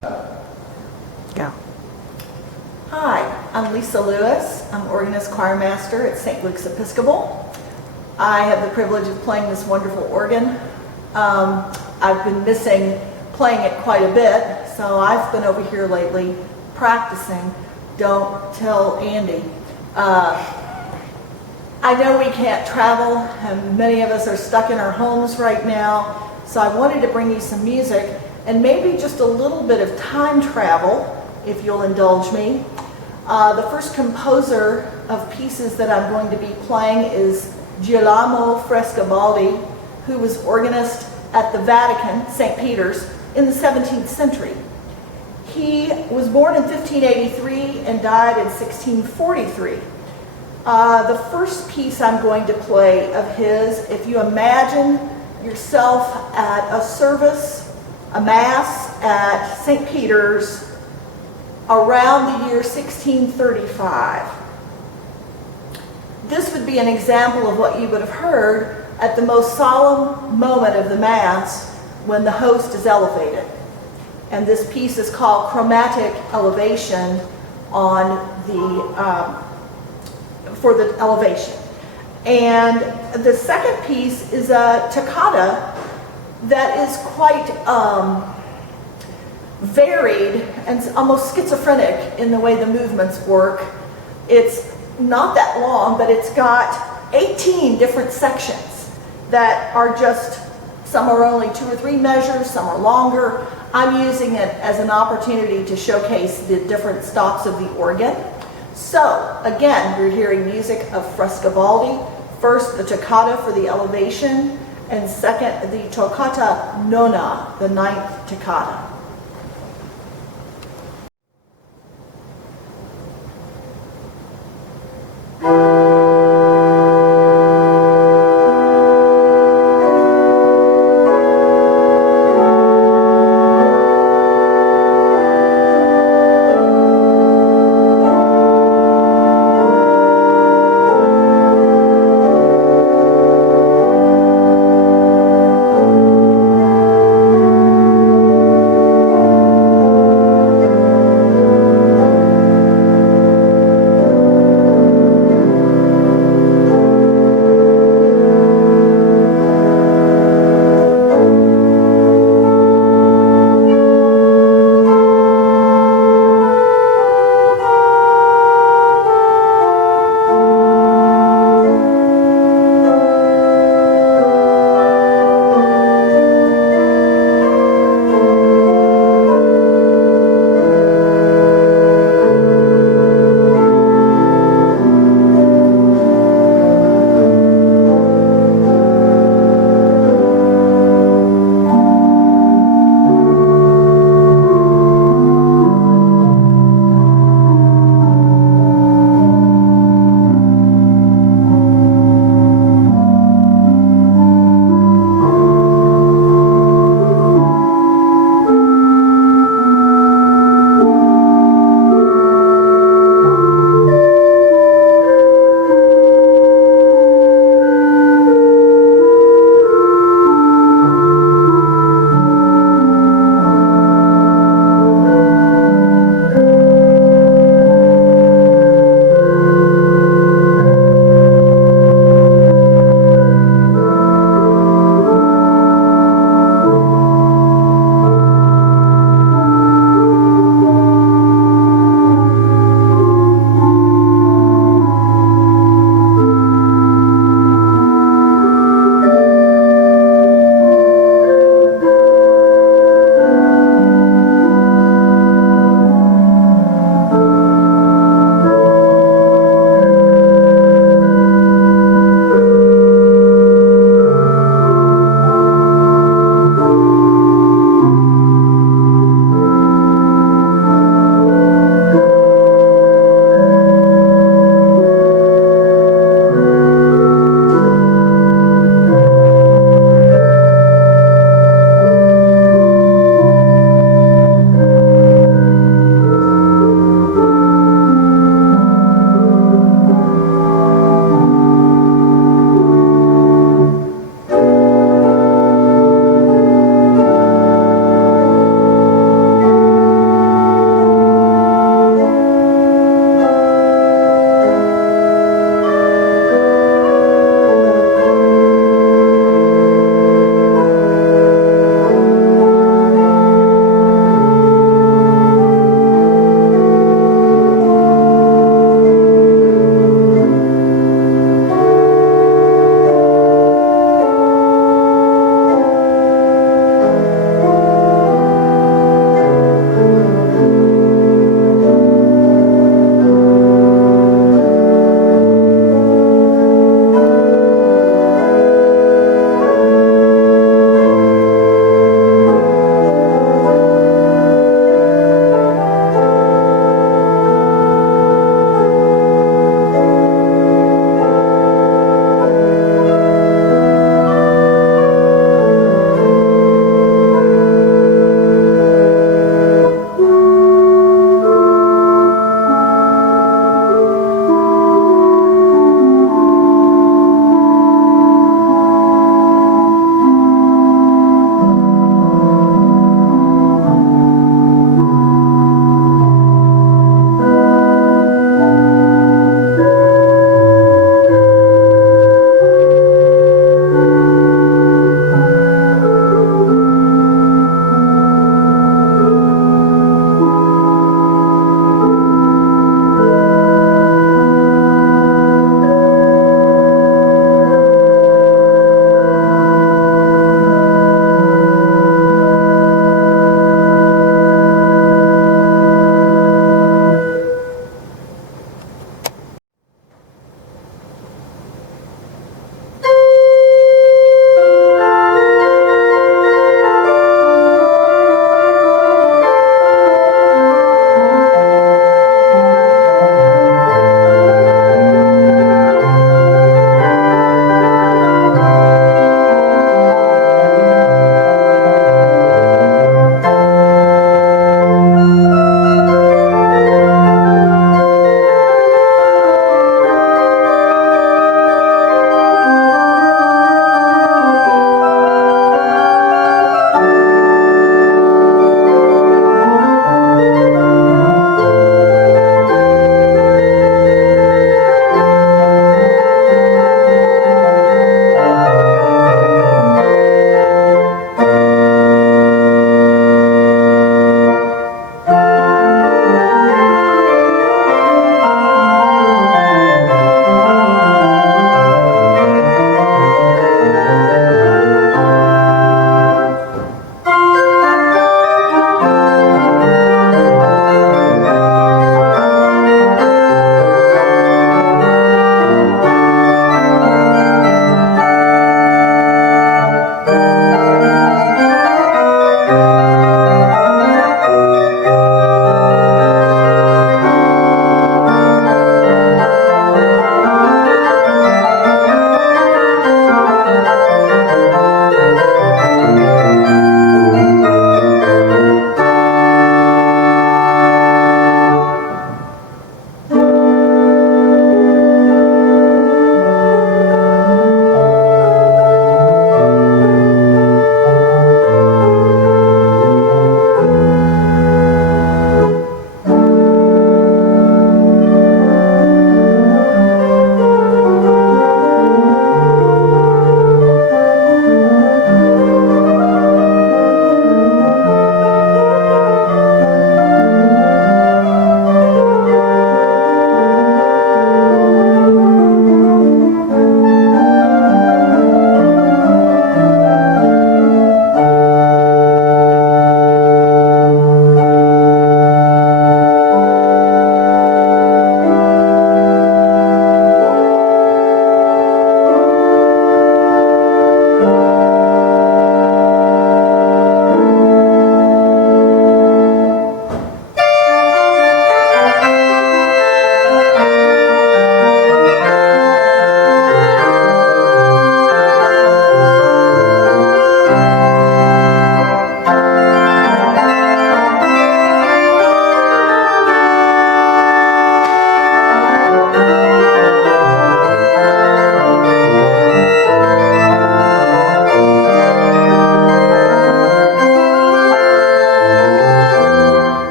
Go. Hi, I'm Lisa Lewis. I'm organist choir master at St. Luke's Episcopal. I have the privilege of playing this wonderful organ. I've been missing playing it quite a bit, so I've been over here lately practicing. Don't tell Andy. I know we can't travel, and many of us are stuck in our homes right now, so I wanted to bring you some music and maybe just a little bit of time travel, if you'll indulge me. The first composer of pieces that I'm going to be playing is Girolamo Frescobaldi, who was organist at the Vatican, St. Peter's, in the 17th century. He was born in 1583 and died in 1643. The first piece I'm going to play of his, if you imagine yourself at a service, a mass at St. Peter's around the year 1635. This would be an example of what you would have heard at the most solemn moment of the Mass when the host is elevated. And this piece is called Chromatic Elevation for the elevation. And the second piece is a toccata that is quite varied and almost schizophrenic in the way the movements work. It's not that long, but it's got 18 different sections that are just, some are only 2 or 3 measures, some are longer. I'm using it as an opportunity to showcase the different stops of the organ. So, again, we're hearing music of Frescobaldi. First, the toccata for the elevation, and second, the toccata nona, the 9th toccata.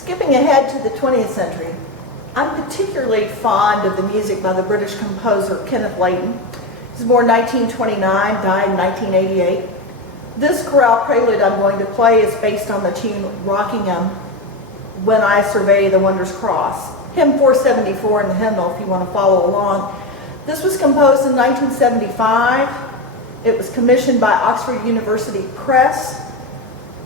Skipping ahead to the 20th century, I'm particularly fond of the music by the British composer Kenneth Layton. He was born 1929, died in 1988. This chorale prelude I'm going to play is based on the tune Rockingham, When I Survey the Wondrous Cross, hymn 474 in the hymnal if you want to follow along. This was composed in 1975. It was commissioned by Oxford University Press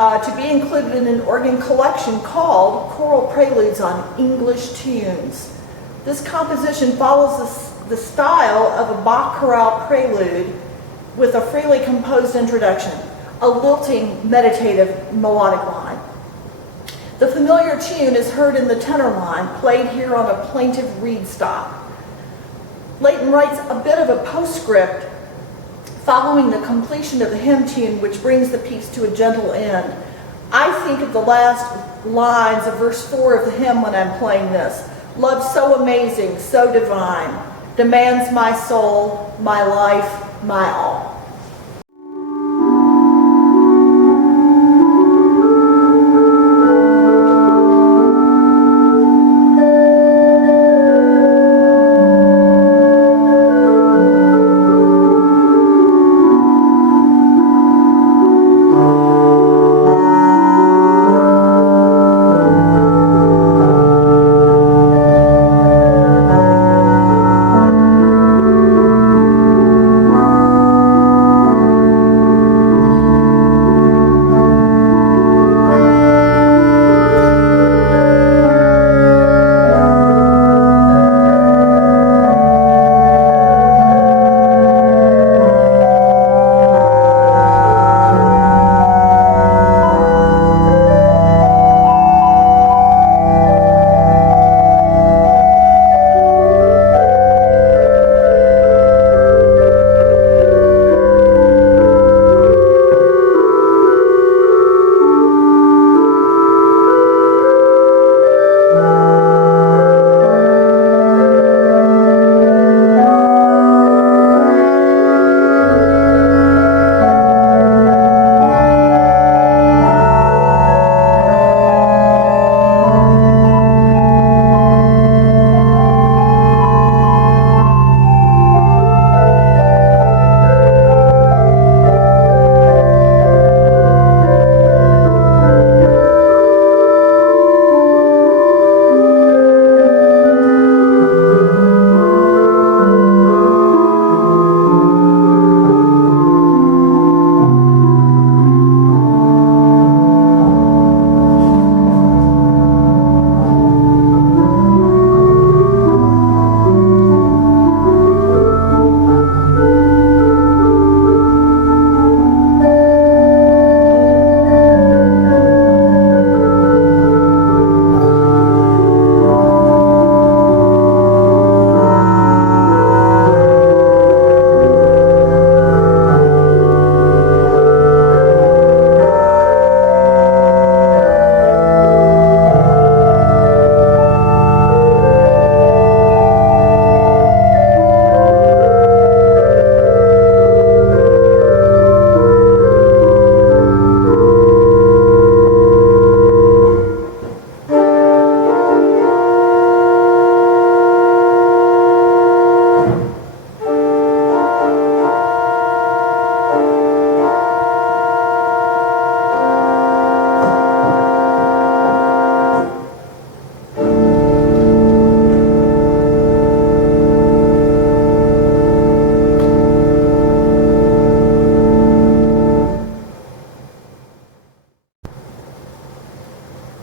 to be included in an organ collection called Choral Preludes on English Tunes. This composition follows the style of a Bach chorale prelude with a freely composed introduction, a lilting, meditative, melodic line. The familiar tune is heard in the tenor line, played here on a plaintive reed stop. Layton writes a bit of a postscript following the completion of the hymn tune, which brings the piece to a gentle end. I think of the last lines of verse 4 of the hymn when I'm playing this. Love so amazing, so divine, demands my soul, my life, my all.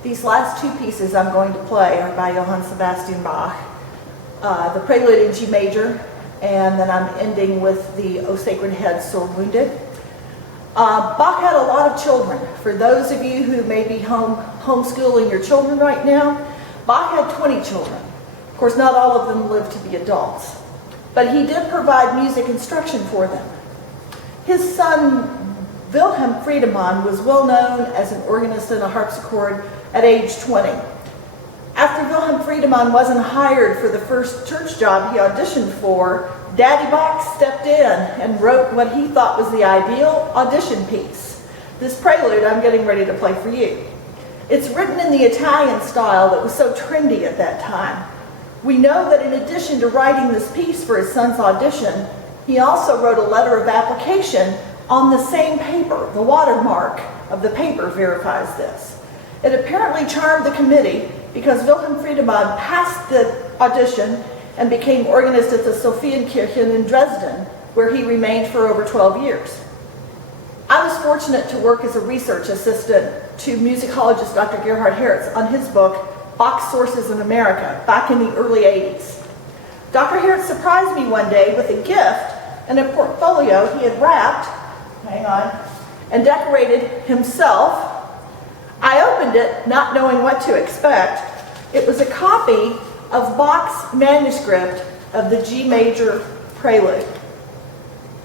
These last two pieces I'm going to play are by Johann Sebastian Bach. The Prelude in G major, and then I'm ending with the O Sacred Head, Sore Wounded. Bach had a lot of children. For those of you who may be homeschooling your children right now, Bach had 20 children. Of course, not all of them lived to be adults, but he did provide music instruction for them. His son, Wilhelm Friedemann, was well known as an organist and a harpsichord at age 20. After Wilhelm Friedemann wasn't hired for the first church job he auditioned for, Daddy Bach stepped in and wrote what he thought was the ideal audition piece. This prelude I'm getting ready to play for you. It's written in the Italian style that was so trendy at that time. We know that in addition to writing this piece for his son's audition, he also wrote a letter of application on the same paper. The watermark of the paper verifies this. It apparently charmed the committee because Wilhelm Friedemann passed the audition and became organist at the Sophiankirche in Dresden, where he remained for over 12 years. I was fortunate to work as a research assistant to musicologist Dr. Gerhard Hertz on his book, Bach's Sources in America, back in the early 80s. Dr. Hertz surprised me one day with a gift and a portfolio he had wrapped, and decorated himself. I opened it not knowing what to expect. It was a copy of Bach's manuscript of the G major prelude.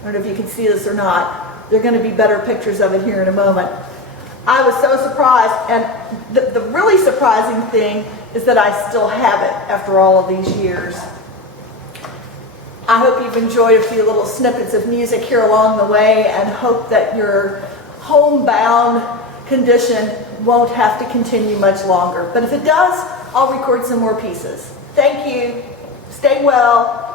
I don't know if you can see this or not. There are going to be better pictures of it here in a moment. I was so surprised, and the really surprising thing is that I still have it after all of these years. I hope you've enjoyed a few little snippets of music here along the way, and hope that your homebound condition won't have to continue much longer. But if it does, I'll record some more pieces. Thank you. Stay well.